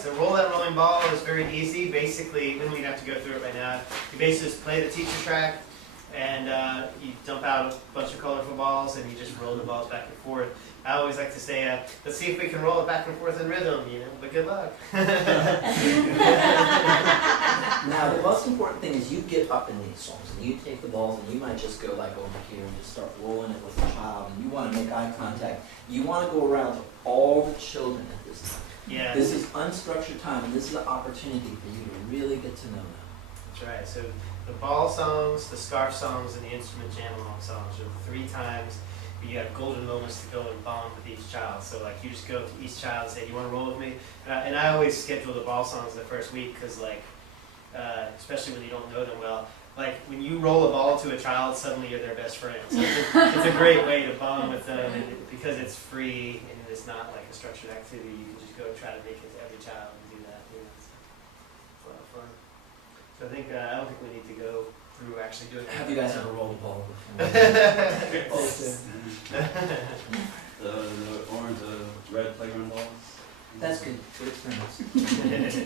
so roll that rolling ball is very easy. Basically, we don't even have to go through it right now. You basically just play the teacher track, and you dump out a bunch of colorful balls, and you just roll the balls back and forth. I always like to say, let's see if we can roll it back and forth in rhythm, but good luck. Now, the most important thing is you get up in these songs, and you take the balls, and you might just go like over here and just start rolling it with the child, and you want to make eye contact. You want to go around to all the children at this time. Yeah. This is unstructured time, and this is an opportunity for you to really get to know them. That's right. So the ball songs, the scarf songs, and the instrument jam along songs are the 3 times you have golden moments to go and bond with each child. So like you just go to each child and say, "You want to roll with me?" And I always schedule the ball songs the first week because especially when you don't know them well. Like when you roll a ball to a child, suddenly you're their best friend. So it's a great way to bond with them, and because it's free and it's not like a structured activity. You can just go try to make it to every child and do that. It's a lot of fun. So I think I don't think we need to go through actually doing that. Have you guys ever rolled a ball before? The orange, red playground balls. That's good. Good experience.